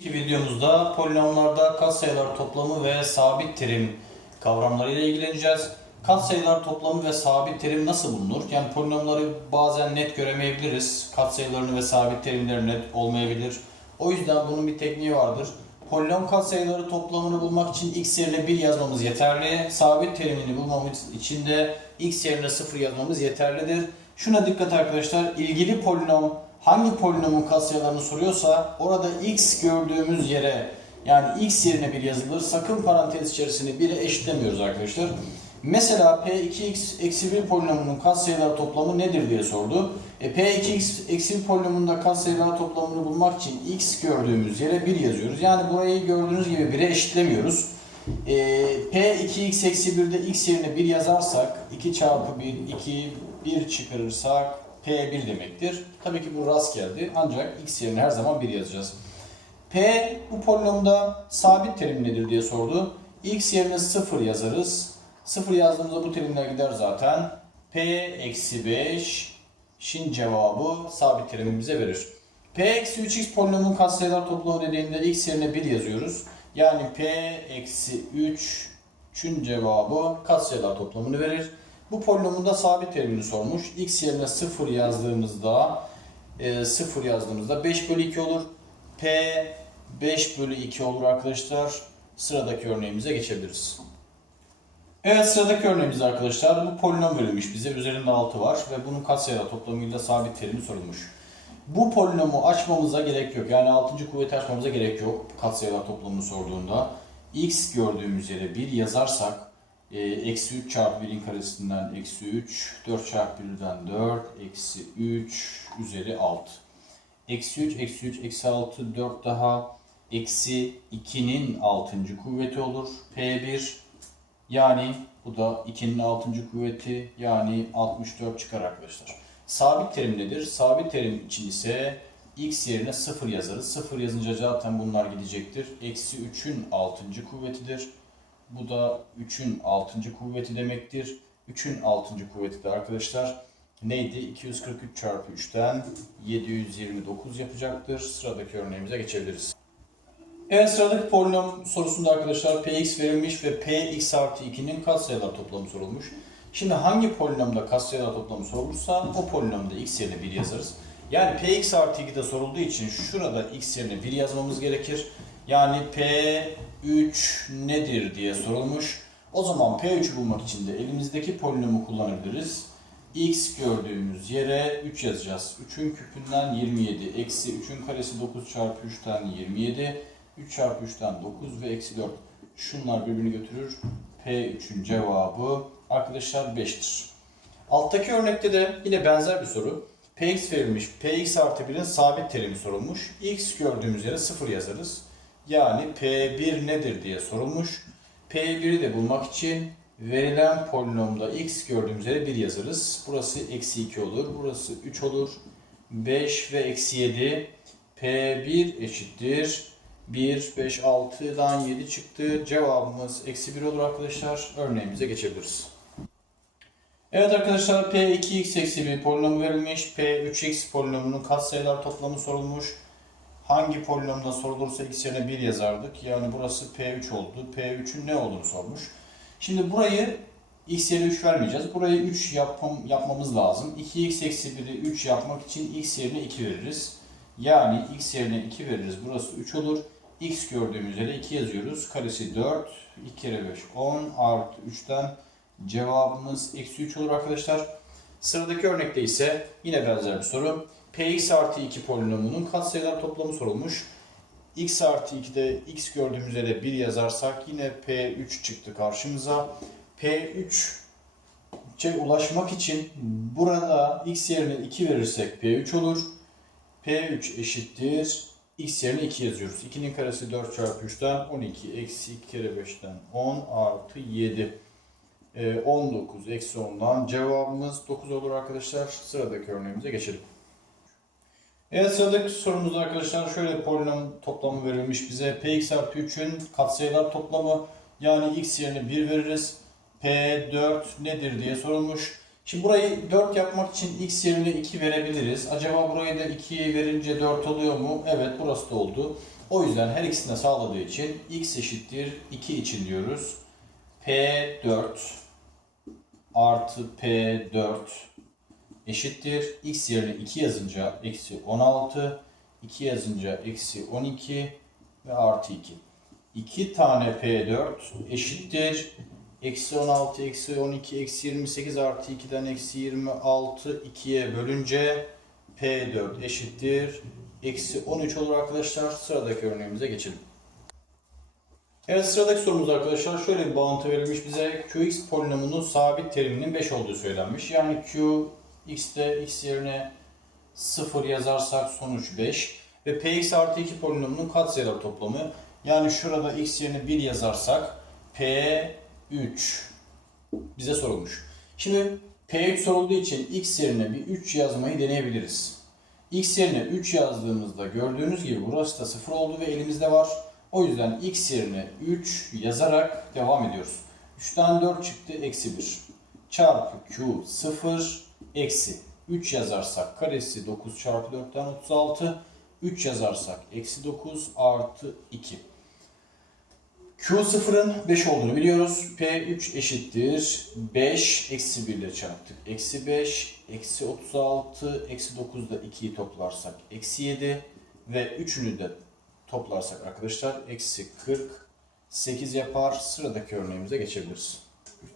İki videomuzda polinomlarda katsayılar toplamı ve sabit terim kavramlarıyla ilgileneceğiz. Katsayılar toplamı ve sabit terim nasıl bulunur? Yani polinomları bazen net göremeyebiliriz. Katsayılarını ve sabit terimleri net olmayabilir. O yüzden bunun bir tekniği vardır. Polinom katsayıları toplamını bulmak için x yerine 1 yazmamız yeterli. Sabit terimini bulmamız için de x yerine 0 yazmamız yeterlidir. Şuna dikkat arkadaşlar. İlgili polinom hangi polinomun katsayılarını soruyorsa orada x gördüğümüz yere yani x yerine 1 yazılır. Sakın parantez içerisine 1'e eşitlemiyoruz arkadaşlar. Mesela P2x eksi 1 polinomunun katsayılar toplamı nedir diye sordu. E, P2x eksi 1 polinomunda katsayılar toplamını bulmak için x gördüğümüz yere 1 yazıyoruz. Yani burayı gördüğünüz gibi 1'e eşitlemiyoruz. E, P2x eksi 1'de x yerine 1 yazarsak 2 çarpı 1, 2, 1 çıkarırsak P1 demektir. Tabii ki bu rast geldi ancak x yerine her zaman 1 yazacağız. P bu polinomda sabit terim nedir diye sordu. X yerine 0 yazarız. 0 yazdığımızda bu terimler gider zaten. P eksi 5 şin cevabı sabit terimi bize verir. P eksi 3x polinomun katsayılar toplamı dediğinde x yerine 1 yazıyoruz. Yani P eksi 3 şun cevabı katsayılar toplamını verir. Bu polinomun da sabit terimini sormuş. x yerine 0 yazdığımızda e, 0 yazdığımızda 5 bölü 2 olur. P 5 bölü 2 olur arkadaşlar. Sıradaki örneğimize geçebiliriz. Evet sıradaki örneğimiz arkadaşlar. Bu polinom verilmiş bize. Üzerinde 6 var ve bunun katsayılar toplamıyla sabit terimi sorulmuş. Bu polinomu açmamıza gerek yok. Yani 6. kuvveti açmamıza gerek yok. Katsayılar toplamını sorduğunda. x gördüğümüz yere 1 yazarsak eksi 3 çarpı 1'in karesinden eksi 3, 4 çarpı 1'den 4, eksi 3 üzeri 6. Eksi 3, eksi 3, eksi 6, 4 daha eksi 2'nin 6. kuvveti olur. P1 yani bu da 2'nin 6. kuvveti yani 64 çıkar arkadaşlar. Sabit terim nedir? Sabit terim için ise x yerine 0 yazarız. 0 yazınca zaten bunlar gidecektir. Eksi 3'ün 6. kuvvetidir. Bu da 3'ün 6. kuvveti demektir. 3'ün 6. kuvveti de arkadaşlar neydi? 243 çarpı 3'ten 729 yapacaktır. Sıradaki örneğimize geçebiliriz. Evet sıradaki polinom sorusunda arkadaşlar px verilmiş ve px artı 2'nin katsayılar toplamı sorulmuş. Şimdi hangi polinomda katsayılar toplamı sorulursa o polinomda x yerine 1 yazarız. Yani px artı 2 de sorulduğu için şurada x yerine 1 yazmamız gerekir. Yani p3 nedir diye sorulmuş. O zaman p3'ü bulmak için de elimizdeki polinomu kullanabiliriz. x gördüğümüz yere 3 yazacağız. 3'ün küpünden 27 eksi 3'ün karesi 9 çarpı 3'ten 27 3 çarpı 3'ten 9 ve eksi 4. Şunlar birbirini götürür. P3'ün cevabı arkadaşlar 5'tir. Alttaki örnekte de yine benzer bir soru. Px verilmiş. Px artı 1'in sabit terimi sorulmuş. x gördüğümüz yere 0 yazarız. Yani P1 nedir diye sorulmuş. P1'i de bulmak için verilen polinomda x gördüğümüz yere 1 yazarız. Burası eksi 2 olur. Burası 3 olur. 5 ve eksi 7. P1 eşittir. 1, 5, 6'dan 7 çıktı. Cevabımız eksi 1 olur arkadaşlar. Örneğimize geçebiliriz. Evet arkadaşlar P2x eksi 1 polinomu verilmiş. P3x polinomunun katsayılar toplamı sorulmuş. Hangi polinomda sorulursa x yerine 1 yazardık. Yani burası P3 oldu. P3'ün ne olduğunu sormuş. Şimdi burayı x yerine 3 vermeyeceğiz. Burayı 3 yapmam, yapmamız lazım. 2x eksi 1'i 3 yapmak için x yerine 2 veririz. Yani x yerine 2 veririz. Burası 3 olur. x gördüğümüz yere 2 yazıyoruz. Karesi 4. 2 kere 5 10 artı 3'ten cevabımız eksi 3 olur arkadaşlar. Sıradaki örnekte ise yine benzer bir soru. Px artı 2 polinomunun katsayılar toplamı sorulmuş. x artı 2'de x gördüğümüz yere 1 yazarsak yine p3 çıktı karşımıza. p3 'e ulaşmak için burada x yerine 2 verirsek p3 olur. P3 eşittir. X yerine 2 yazıyoruz. 2'nin karesi 4 çarpı 3'ten 12 eksi 2 kere 5'ten 10 artı 7. Ee, 19 eksi 10'dan cevabımız 9 olur arkadaşlar. Sıradaki örneğimize geçelim. Evet sıradaki sorumuzda arkadaşlar şöyle polinom toplamı verilmiş bize. Px artı 3'ün katsayılar toplamı yani x yerine 1 veririz. P4 nedir diye sorulmuş. Şimdi burayı 4 yapmak için x yerine 2 verebiliriz. Acaba burayı da 2 verince 4 oluyor mu? Evet burası da oldu. O yüzden her ikisini de sağladığı için x eşittir 2 için diyoruz. P4 artı P4 eşittir. X yerine 2 yazınca eksi 16, 2 yazınca eksi 12 ve artı 2. 2 tane P4 eşittir. Eksi 16, eksi 12, eksi 28 artı 2'den eksi 26 2'ye bölünce P4 eşittir. Eksi 13 olur arkadaşlar. Sıradaki örneğimize geçelim. Evet sıradaki sorumuz arkadaşlar şöyle bir bağıntı verilmiş bize. Qx polinomunun sabit teriminin 5 olduğu söylenmiş. Yani Q x'te x yerine 0 yazarsak sonuç 5. Ve px artı 2 polinomunun katsayılar toplamı. Yani şurada x yerine 1 yazarsak p3 bize sorulmuş. Şimdi p3 sorulduğu için x yerine bir 3 yazmayı deneyebiliriz. x yerine 3 yazdığımızda gördüğünüz gibi burası da 0 oldu ve elimizde var. O yüzden x yerine 3 yazarak devam ediyoruz. 3'ten 4 çıktı eksi 1. Çarpı q 0 eksi 3 yazarsak karesi 9 çarpı 4'ten 36. 3 yazarsak eksi 9 artı 2. Q0'ın 5 olduğunu biliyoruz. P3 eşittir 5 eksi 1 ile çarptık. Eksi 5, eksi 36, eksi 9'da 2'yi toplarsak eksi 7 ve 3'ünü de toplarsak arkadaşlar eksi 48 yapar. Sıradaki örneğimize geçebiliriz.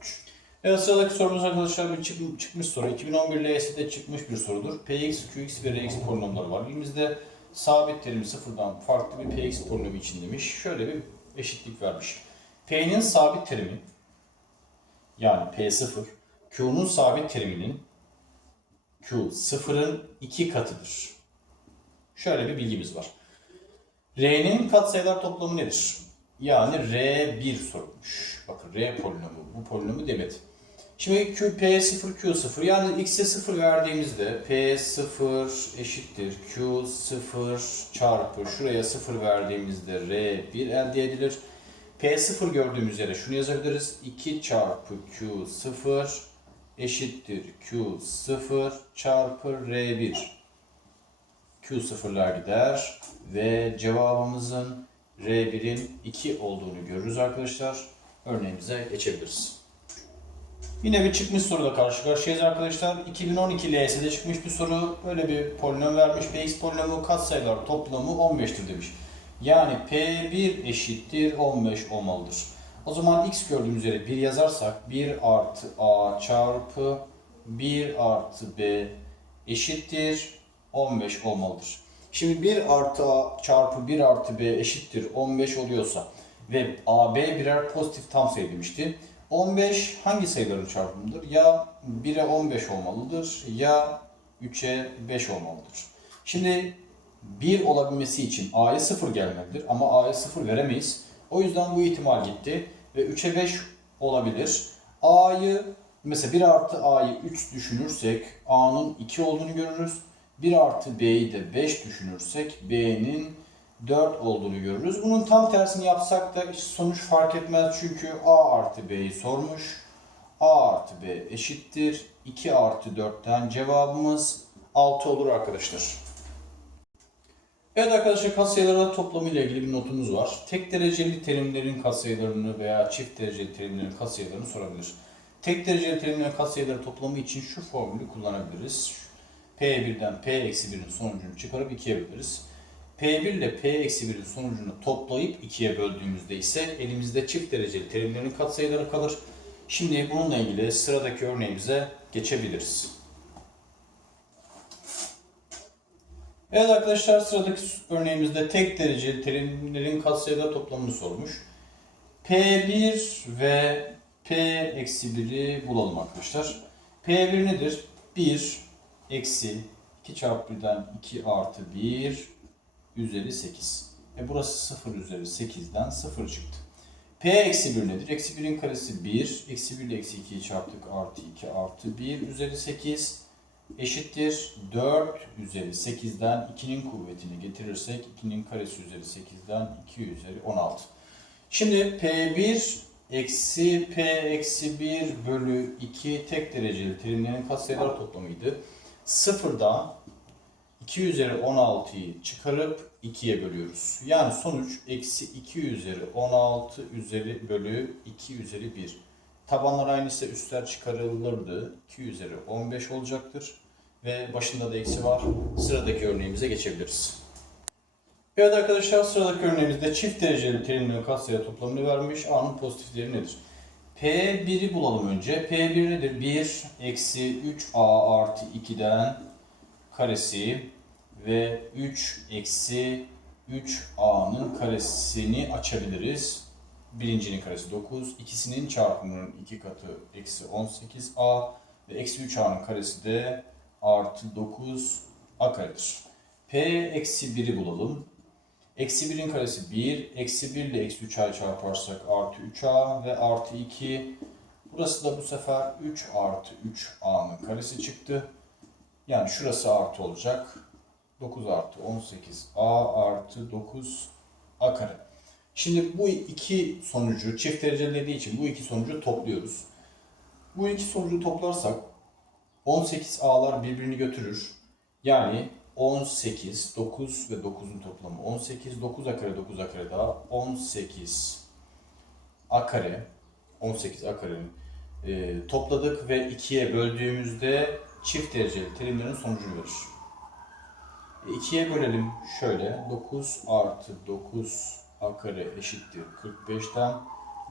3. Evet sıradaki sorumuz arkadaşlar bir çık- çıkmış soru. 2011 LYS'de çıkmış bir sorudur. Px, Qx ve Rx polinomları var. Elimizde sabit terim sıfırdan farklı bir Px polinomu için demiş. Şöyle bir eşitlik vermiş. P'nin sabit terimi yani P0 Q'nun sabit teriminin Q sıfırın iki katıdır. Şöyle bir bilgimiz var. R'nin katsayılar toplamı nedir? Yani R1 sorulmuş. Bakın R polinomu. Bu polinomu demedi. Şimdi Q, P0, Q0 yani x'e 0 verdiğimizde P0 eşittir Q0 çarpı şuraya 0 verdiğimizde R1 elde edilir. P0 gördüğümüz yere şunu yazabiliriz. 2 çarpı Q0 eşittir Q0 çarpı R1. Q0'lar gider ve cevabımızın R1'in 2 olduğunu görürüz arkadaşlar. Örneğimize geçebiliriz. Yine bir çıkmış soruda karşı karşıyayız arkadaşlar. 2012 LS'de çıkmış bir soru. Böyle bir polinom vermiş. Px polinomu katsayılar toplamı 15'tir demiş. Yani P1 eşittir 15 olmalıdır. O zaman x gördüğümüz yere 1 yazarsak 1 artı a çarpı 1 artı b eşittir 15 olmalıdır. Şimdi 1 artı a çarpı 1 artı b eşittir 15 oluyorsa ve ab birer pozitif tam sayı demişti. 15 hangi sayıların çarpımıdır? Ya 1'e 15 olmalıdır ya 3'e 5 olmalıdır. Şimdi 1 olabilmesi için a'ya 0 gelmelidir ama a'ya 0 veremeyiz. O yüzden bu ihtimal gitti ve 3'e 5 olabilir. a'yı mesela 1 artı a'yı 3 düşünürsek a'nın 2 olduğunu görürüz. 1 artı b'yi de 5 düşünürsek b'nin 4 olduğunu görürüz. Bunun tam tersini yapsak da hiç sonuç fark etmez çünkü a artı b'yi sormuş. a artı b eşittir. 2 artı 4'ten cevabımız 6 olur arkadaşlar. Evet arkadaşlar katsayıların toplamı ile ilgili bir notumuz var. Tek dereceli terimlerin katsayılarını veya çift dereceli terimlerin katsayılarını sorabilir. Tek dereceli terimlerin katsayıları toplamı için şu formülü kullanabiliriz. P1'den P-1'in sonucunu çıkarıp 2'ye böleriz. P1 ile P-1'in sonucunu toplayıp 2'ye böldüğümüzde ise elimizde çift dereceli terimlerin katsayıları kalır. Şimdi bununla ilgili sıradaki örneğimize geçebiliriz. Evet arkadaşlar sıradaki örneğimizde tek dereceli terimlerin katsayıları toplamını sormuş. P1 ve P-1'i bulalım arkadaşlar. P1 nedir? 1 eksi 2 çarpı 1'den 2 artı 1 üzeri 8. E burası 0 üzeri 8'den 0 çıktı. P eksi 1 nedir? Eksi 1'in karesi 1. Eksi 1 ile eksi 2'yi çarptık. Artı 2 artı 1 üzeri 8 eşittir. 4 üzeri 8'den 2'nin kuvvetini getirirsek 2'nin karesi üzeri 8'den 2 üzeri 16. Şimdi P1 eksi P eksi 1 bölü 2 tek dereceli terimlerin katsayılar toplamıydı. Sıfırdan 2 üzeri 16'yı çıkarıp 2'ye bölüyoruz. Yani sonuç eksi 2 üzeri 16 üzeri bölü 2 üzeri 1. Tabanlar aynı ise üstler çıkarılırdı. 2 üzeri 15 olacaktır. Ve başında da eksi var. Sıradaki örneğimize geçebiliriz. Evet arkadaşlar sıradaki örneğimizde çift dereceli terimlerin katsayı toplamını vermiş. A'nın pozitif değeri nedir? P1'i bulalım önce. P1 nedir? 1 eksi 3A artı 2'den karesi ve 3 eksi 3A'nın karesini açabiliriz. Birincinin karesi 9, ikisinin çarpımının 2 katı eksi 18A ve eksi 3A'nın karesi de artı 9 A karedir. P eksi 1'i bulalım. Eksi 1'in karesi 1, eksi 1 ile eksi 3a'yı çarparsak artı 3a ve artı 2. Burası da bu sefer 3 artı 3a'nın karesi çıktı. Yani şurası artı olacak. 9 artı 18a artı 9 a kare. Şimdi bu iki sonucu çift derecelediği için bu iki sonucu topluyoruz. Bu iki sonucu toplarsak 18a'lar birbirini götürür. Yani 18, 9 ve 9'un toplamı 18, 9 a kare, 9 a kare daha 18 a kare, 18 a karenin e, topladık ve 2'ye böldüğümüzde çift dereceli terimlerin sonucunu verir. E, 2'ye bölelim şöyle 9 artı 9 a kare eşittir 45'ten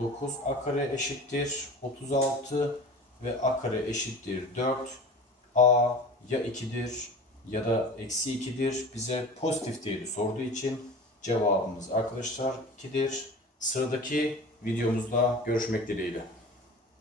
9 a kare eşittir 36 ve a kare eşittir 4 a ya 2'dir ya da eksi 2'dir. Bize pozitif değeri sorduğu için cevabımız arkadaşlar 2'dir. Sıradaki videomuzda görüşmek dileğiyle.